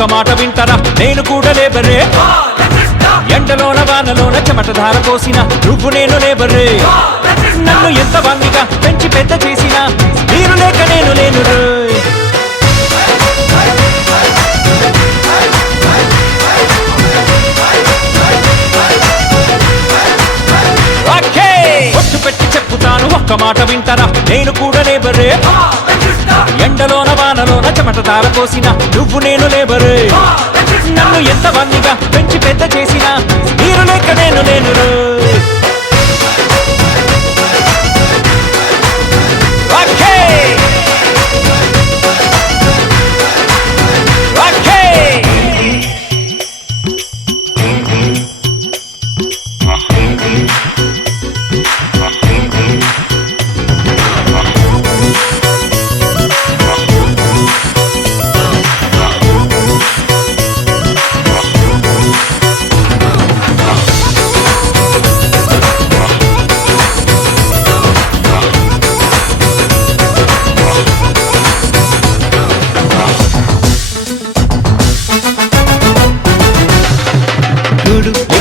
ఒక్క మాట వింటారా నేను కూడా లేబరే ఎండలోన వానలోన చెమట ధార పోసిన నువ్వు నేను లేబరే నన్ను ఎంత వంగిగా పెంచి పెద్ద చేసినా మీరు లేక నేను లేను ఒట్టు పెట్టి చెప్పుతాను ఒక్క మాట వింటారా నేను కూడా లేబరే ఎండలోన వానలోన చెమట ధార పోసిన నువ్వు నేను లేబరే నన్ను ఎంత వంగిగా పెంచి పెద్ద చేసినా మీరు లేక నేను లేను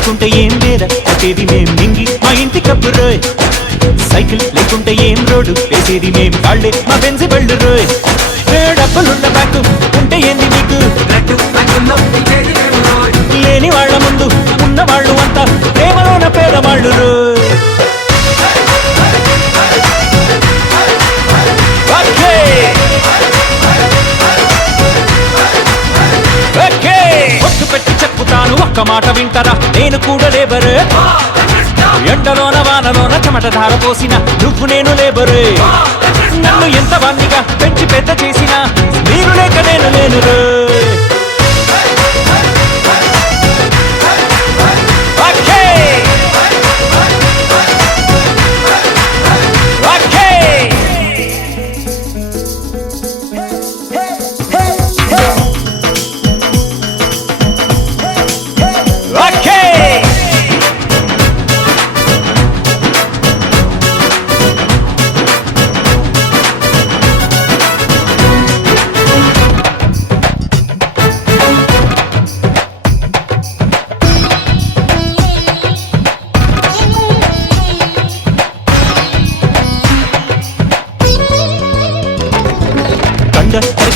లేకుంటే ఏం లేదా కట్టేది మేం మింగి మా ఇంటి కప్పు రోయ్ సైకిల్ లేకుంటే ఏం రోడ్డు వేసేది మేం కాళ్ళే మా బెంజి బళ్ళు రోయ్ డబ్బులున్న బ్యాంకు ఉంటే ఏంది మీకు లేని వాళ్ళ ముందు ఉన్న వాళ్ళు అంతా ప్రేమలోన పేదవాళ్ళు రోయ్ ఒట్టు పెట్టి చెప్పుతాను ఒక్క మాట వింటారా నేను కూడా లేబరే ఎండలోన వానలోన చెమట ధార పోసిన నువ్వు నేను లేబరే నన్ను ఎంత వంగిగా పెంచి పెద్ద చేసినా మీరు లేక నేను లేను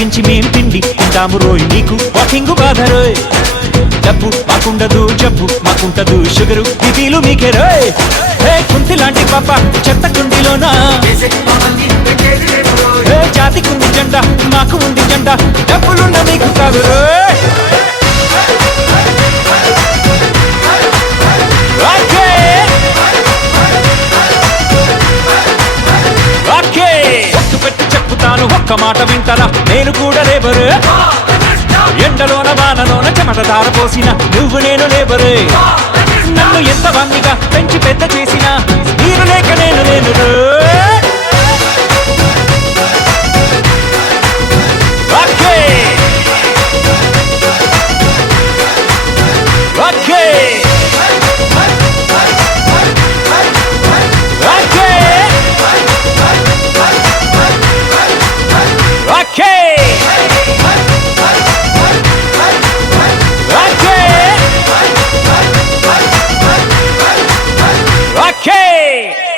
తరిగించి మేం తిండి తింటాము రోయ్ నీకు వాకింగు బాధ రోయ్ డబ్బు మాకుండదు జబ్బు మాకుంటదు షుగరు ఇదీలు మీకే రోయ్ కుంతి లాంటి పాప చెత్త కుండిలోనా జాతికుంది జెండా మాకు ఉంది జెండా డబ్బులున్న మీకు కాదు రోయ్ ఒక్క మాట వింటారా నేను కూడా లేబరే ఎండలోన వానలోన చెమట ధార పోసిన నువ్వు నేను లేబరే నన్ను ఎంత వంగిగా పెంచి పెద్ద చేసినా మీరు లేక నేను లేను Okay!